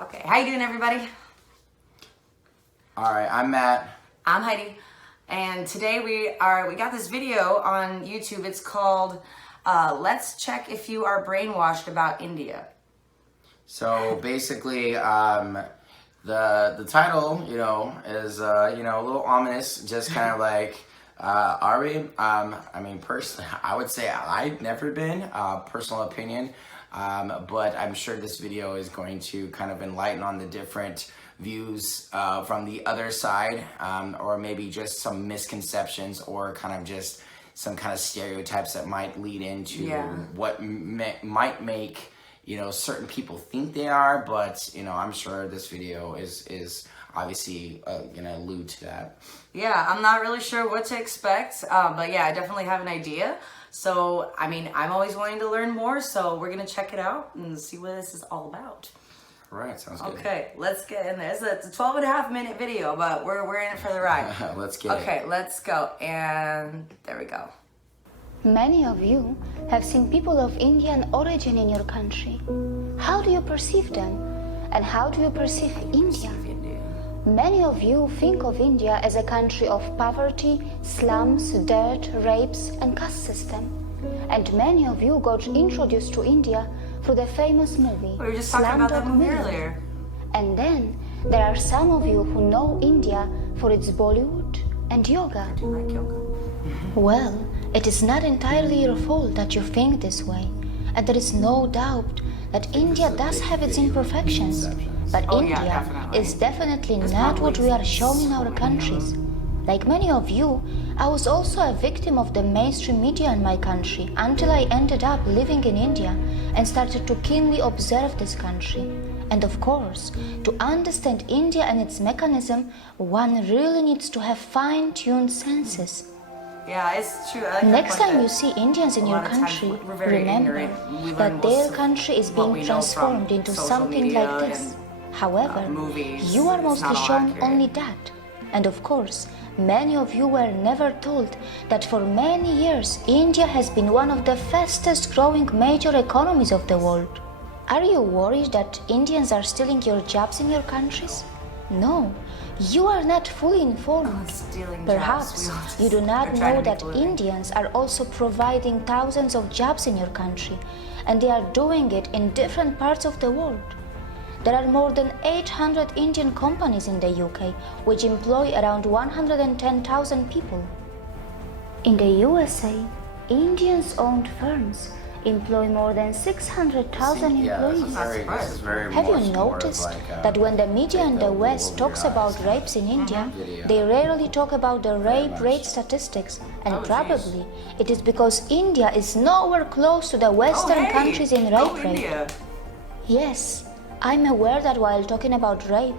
Okay, how you doing, everybody? All right, I'm Matt. I'm Heidi, and today we got this video on YouTube. It's called "Let's Check If You Are Brainwashed About India." So basically, the title, is a little ominous. Just kind of like, are we? I mean, personally, I would say I've never been. Personal opinion, but I'm sure this video is going to kind of enlighten on the different views from the other side, or maybe just some misconceptions, or kind of just some kind of stereotypes that might lead into what might make certain people think they are, but I'm sure this video is obviously gonna allude to that. Yeah, I'm not really sure what to expect, but yeah, I definitely have an idea. So, I mean, I'm always wanting to learn more, so we're gonna check it out and see what this is all about. All right, sounds good. Okay, let's get in there. It's a 12.5-minute video, but we're in it for the ride. Let's get it. Okay, let's go, and there we go. Many of you have seen people of Indian origin in your country. How do you perceive them? And how do you perceive India? Many of you think of India as a country of poverty, slums, dirt, rapes, and caste system. And many of you got introduced to India through the famous movie We were just talking about that movie earlier. And then there are some of you who know India for its Bollywood and yoga. I do like yoga. Well, it is not entirely your fault that you think this way, and there is no doubt that India does have its imperfections, but India is definitely not what we are shown in our countries. Like many of you, I was also a victim of the mainstream media in my country until I ended up living in India and started to keenly observe this country. And of course, to understand India and its mechanism, one really needs to have fine-tuned senses. Yeah, it's true. I like Next that time you point see Indians in a your lot of times country, we're very remember ignorant. We learn that their most of country is what we being know transformed from into social something media like this. and, However, movies. you are It's mostly not all shown accurate. only that. And of course, many of you were never told that for many years India has been one of the fastest growing major economies of the world. Are you worried that Indians are stealing your jobs in your countries? No, you are not fully informed. Stealing Perhaps jobs. you do not They're trying know to make that a living. Indians are also providing thousands of jobs in your country, and they are doing it in different parts of the world. There are more than 800 Indian companies in the UK, which employ around 110,000 people. In the USA, Indians-owned firms employ more than 600,000 employees. This is very Have you more of noticed like, that when the media in the wool West over talks your about eyes rapes in India, video. they rarely talk about the rape much. rate statistics, and Oh, geez. probably it is because India is nowhere close to the Western countries in rape rate. India. Yes, I'm aware that while talking about rape,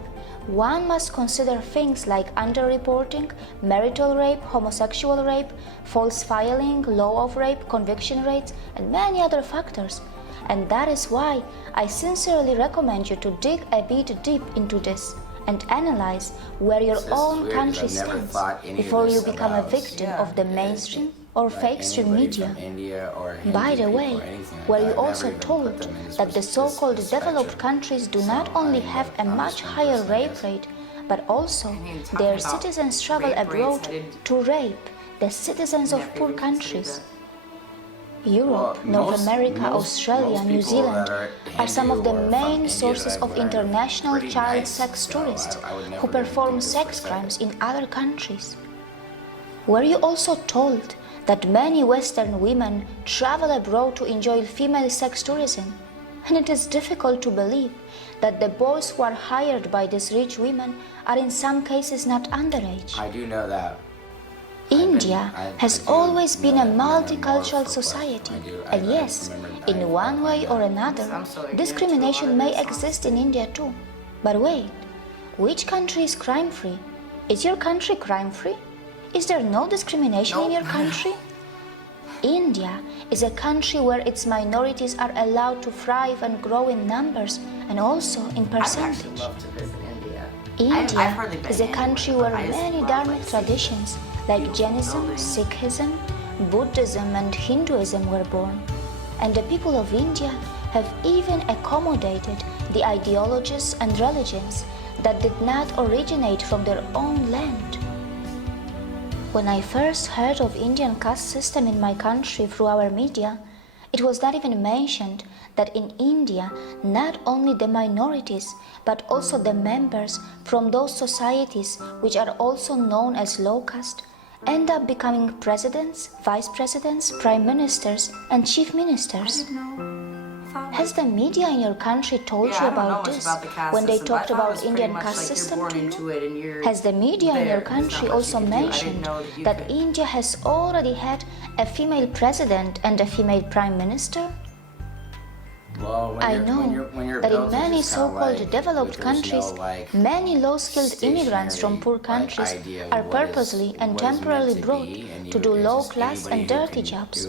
one must consider things like underreporting, marital rape, homosexual rape, false filing, law of rape, conviction rates, and many other factors. And that is why I sincerely recommend you to dig a bit deep into this and analyze where your This is own weird, country 'cause I've never stands thought any of before you this become a about, victim of the mainstream or fake stream anybody media. from India or By Hindu the people way, or anything like were that. you I've never also even put told them in this that the so-called developed spectrum. countries do So, not only have a I'm much just one higher person, I rape guess. rate, but also mean, talking their about citizens travel rape rates abroad headed- to rape the citizens of Yeah, poor maybe we countries? consider Europe, Well, North most- America, most- Australia, most New people Zealand that are some of Hindu the or from main India sources that of I've learned are international pretty child nice, sex so tourists I would never who even perform think this for a sex second. crimes in other countries. Were you also told that many Western women travel abroad to enjoy female sex tourism? And it is difficult to believe that the boys who are hired by these rich women are in some cases not underage. I do know that. India I has do always been a know that more multicultural for society, I do- and I yes, remember- in one way or another, I'm so ignorant discrimination to a lot may of this, exist in India too. But wait, which country is crime-free? Is your country crime-free? Is there no discrimination in Nope. your country? India is a country where its minorities are allowed to thrive and grow in numbers and also in I'd actually percentage. love to visit India. India I've hardly been is a anywhere, country but where I just many love, dharmic like, seeing traditions like Jainism, buildings. Sikhism, Buddhism and Hinduism were born. And the people of India have even accommodated the ideologies and religions that did not originate from their own land. When I first heard of Indian caste system in my country through our media, it was not even mentioned that in India, not only the minorities, but also the members from those societies which are also known as low caste, end up becoming presidents, vice presidents, prime ministers, and chief ministers. Has the media in your country told you about this when they talked about Indian caste system to you? Has the media in your country also mentioned that India has already had a female president and a female prime minister? Well, I know that in many so-called developed countries, many low-skilled immigrants from poor countries are purposely and temporarily brought to do low-class and dirty jobs.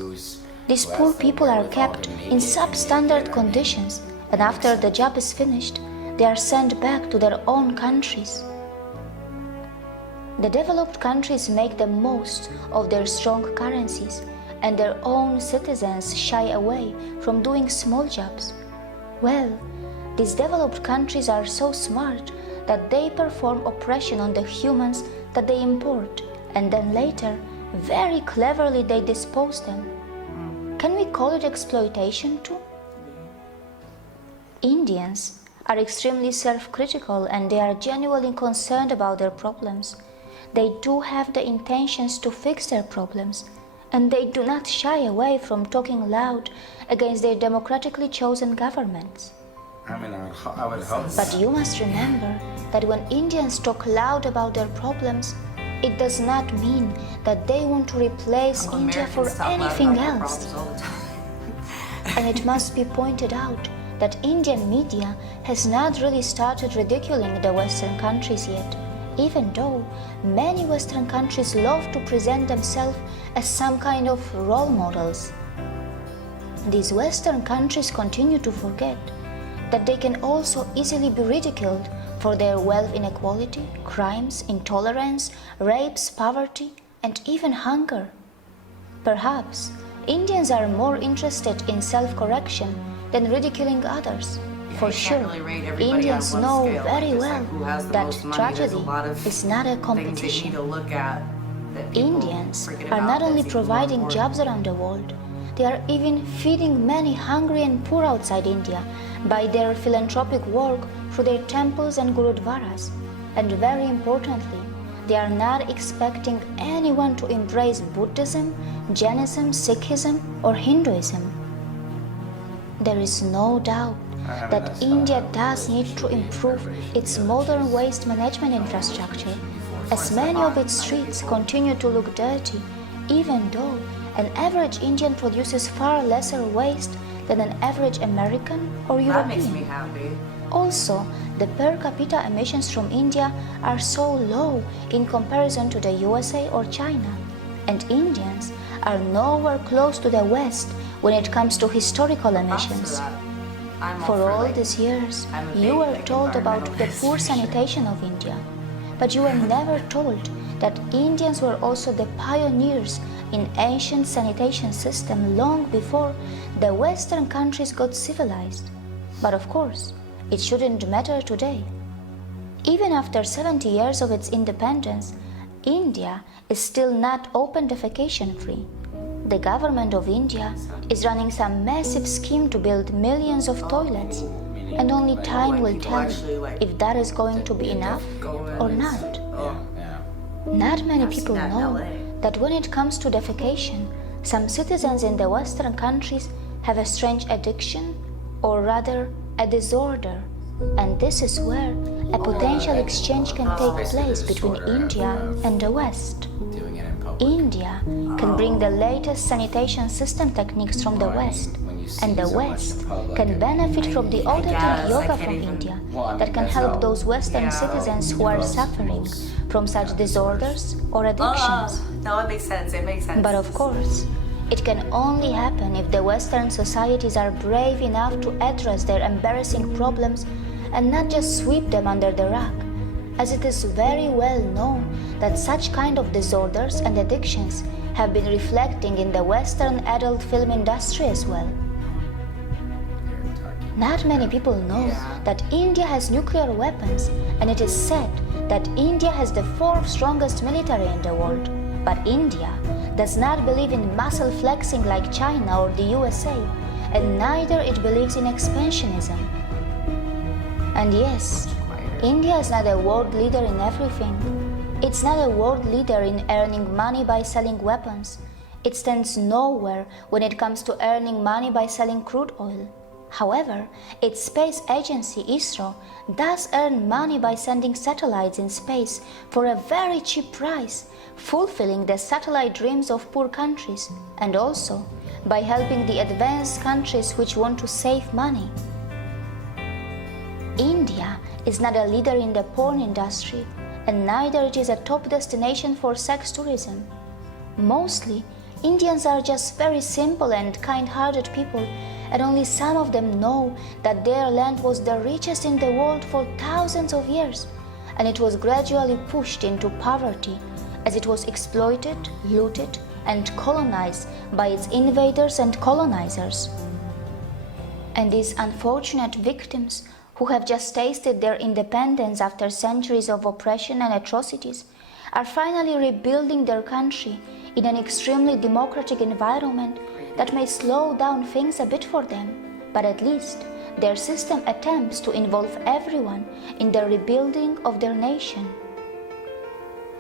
These poor people are kept in substandard conditions, and after the job is finished, they are sent back to their own countries. The developed countries make the most of their strong currencies, and their own citizens shy away from doing small jobs. Well, these developed countries are so smart that they perform oppression on the humans that they import, and then later, very cleverly they dispose them. Can we call it exploitation too? Indians are extremely self-critical and they are genuinely concerned about their problems. They do have the intentions to fix their problems, and they do not shy away from talking loud against their democratically chosen governments. I mean, I would hope. But you must remember that when Indians talk loud about their problems, it does not mean that they want to replace India for anything else. And it must be pointed out that Indian media has not really started ridiculing the Western countries yet, even though many Western countries love to present themselves as some kind of role models. These Western countries continue to forget that they can also easily be ridiculed for their wealth inequality, crimes, intolerance, rapes, poverty, and even hunger. Perhaps Indians are more interested in self-correction than ridiculing others. For sure, Indians know very well that tragedy is not a competition. Indians are not only providing jobs around the world, they are even feeding many hungry and poor outside India by their philanthropic work through their temples and gurudwaras. And very importantly, they are not expecting anyone to embrace Buddhism, Jainism, Sikhism, or Hinduism. There is no doubt that India does need to improve its modern waste management infrastructure, as many of its streets continue to look dirty, even though an average Indian produces far lesser waste than an average American or European. That makes me happy. Also, the per capita emissions from India are so low in comparison to the USA or China, and Indians are nowhere close to the West when it comes to historical emissions. For all these years, you were told about the poor sanitation of India, but you were never told that Indians were also the pioneers in ancient sanitation system long before the Western countries got civilized. But of course, it shouldn't matter today. Even after 70 years of its independence, India is still not open defecation free. The government of India is running some massive scheme to build millions of toilets, and only time will tell if that is going to be enough or not. Not many people know that when it comes to defecation, some citizens in the Western countries have a strange addiction, or rather a disorder, and this is where a potential exchange can take place between India and the West. India can bring the latest sanitation system techniques from the West, and the West can benefit from the authentic yoga from India that can help those Western citizens who are suffering from such disorders or addictions. No, it makes sense. It makes sense. But of course, it can only happen if the Western societies are brave enough to address their embarrassing problems and not just sweep them under the rug, as it is very well known that such kind of disorders and addictions have been reflecting in the Western adult film industry as well. Not many people know that India has nuclear weapons, and it is said that India has the fourth strongest military in the world. But India does not believe in muscle flexing like China or the USA, and neither it believes in expansionism. And yes, India is not a world leader in everything. It's not a world leader in earning money by selling weapons. It stands nowhere when it comes to earning money by selling crude oil. However, its space agency, ISRO, does earn money by sending satellites in space for a very cheap price, fulfilling the satellite dreams of poor countries, and also by helping the advanced countries which want to save money. India is not a leader in the porn industry, and neither it is a top destination for sex tourism. Mostly, Indians are just very simple and kind-hearted people, and only some of them know that their land was the richest in the world for thousands of years, and it was gradually pushed into poverty as it was exploited, looted, and colonized by its invaders and colonizers. And these unfortunate victims who have just tasted their independence after centuries of oppression and atrocities are finally rebuilding their country in an extremely democratic environment that may slow down things a bit for them, but at least their system attempts to involve everyone in the rebuilding of their nation.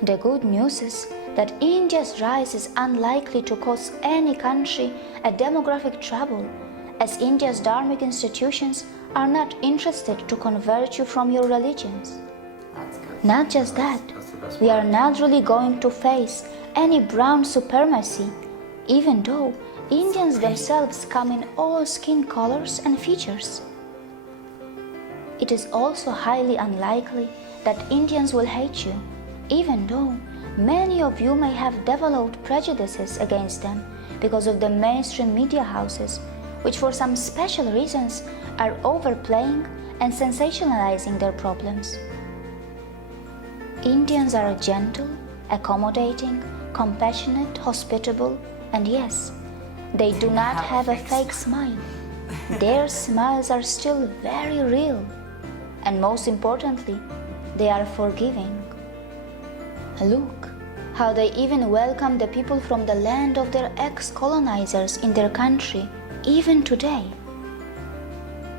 The good news is that India's rise is unlikely to cause any country a demographic trouble, as India's dharmic institutions are not interested to convert you from your religions. That's good. Not just that, That's the best we part. are not really going to face any brown supremacy, even though Indians themselves come in all skin colors and features. It is also highly unlikely that Indians will hate you, even though many of you may have developed prejudices against them because of the mainstream media houses, which for some special reasons are overplaying and sensationalizing their problems. Indians are gentle, accommodating, compassionate, hospitable, and yes, they do not have a fake smile. Their smiles are still very real, and most importantly, they are forgiving. Look how they even welcome the people from the land of their ex-colonizers in their country, even today.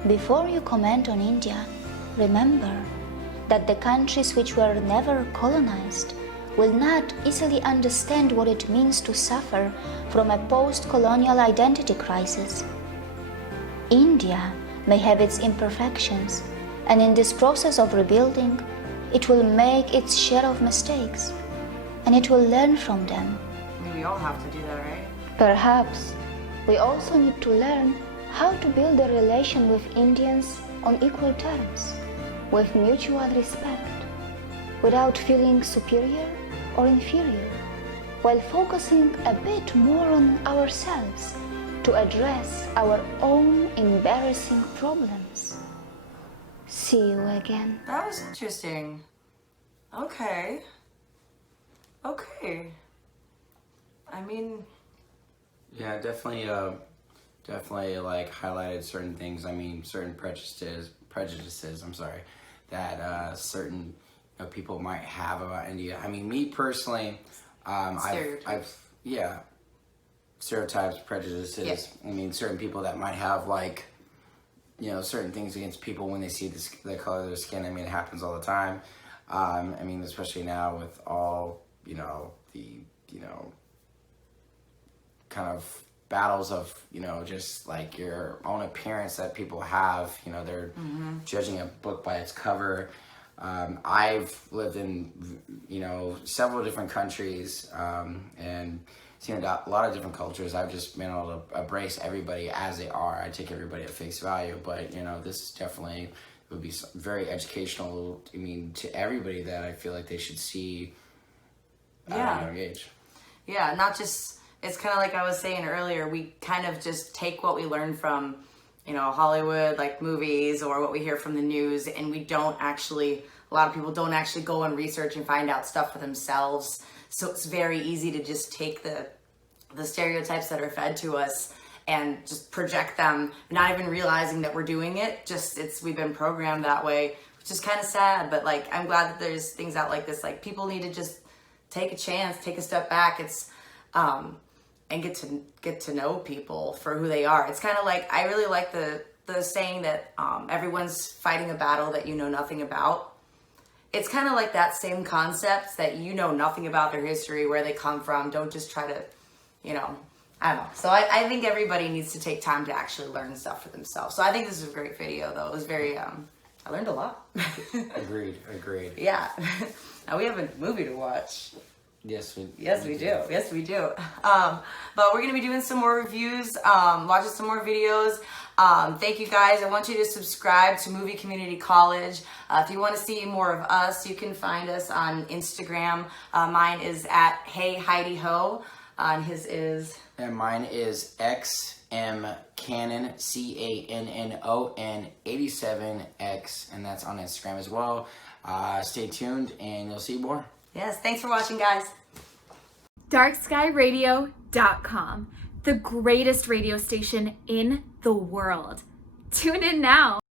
Before you comment on India, remember that the countries which were never colonized will not easily understand what it means to suffer from a post-colonial identity crisis. India may have its imperfections, and in this process of rebuilding, it will make its share of mistakes, and it will learn from them. I mean, we all have to do that, right? Perhaps we also need to learn how to build a relation with Indians on equal terms, with mutual respect, without feeling superior or inferior, while focusing a bit more on ourselves to address our own embarrassing problems. See you again. That was interesting. Okay. Okay. I mean, Yeah, definitely like highlighted certain things. I mean, certain prejudices. I'm sorry, that certain people might have about India. I mean, me personally, stereotypes, prejudices. Yes. I mean, certain people that might have like, certain things against people when they see the color of their skin. I mean, it happens all the time. I mean, especially now with all, the, kind of battles of, just like your own appearance that people have, they're judging a book by its cover. I've lived in, several different countries, and seen a lot of different cultures. I've just been able to embrace everybody as they are. I take everybody at face value, but this definitely would be very educational. I mean, to everybody that I feel like they should see at a young age. Yeah, not just, it's kind of like I was saying earlier, we kind of just take what we learn from, Hollywood, like movies, or what we hear from the news, and we don't actually, a lot of people don't actually go and research and find out stuff for themselves. So it's very easy to just take the stereotypes that are fed to us and just project them, not even realizing that we're doing it. We've been programmed that way, which is kind of sad. But like, I'm glad that there's things out like this. Like, people need to just take a chance, take a step back. And get to know people for who they are. It's kind of like, I really like the saying that everyone's fighting a battle that you know nothing about. It's kind of like that same concept, that you know nothing about their history, where they come from. Don't just try to, I don't know. So I think everybody needs to take time to actually learn stuff for themselves. So I think this is a great video, though. It was very, I learned a lot. Agreed. Yeah. Now we have a movie to watch. Yes, we do. Yes, we do. But we're going to be doing some more reviews, watching some more videos. Thank you guys. I want you to subscribe to Movie Community College. If you want to see more of us, you can find us on Instagram. Mine is at Hey Heidi Ho. And his is... And mine is XM Cannon, CANNON 87X. And that's on Instagram as well. Stay tuned and you'll see more. Yes, thanks for watching, guys. darkskyradio.com, the greatest radio station in the world. Tune in now.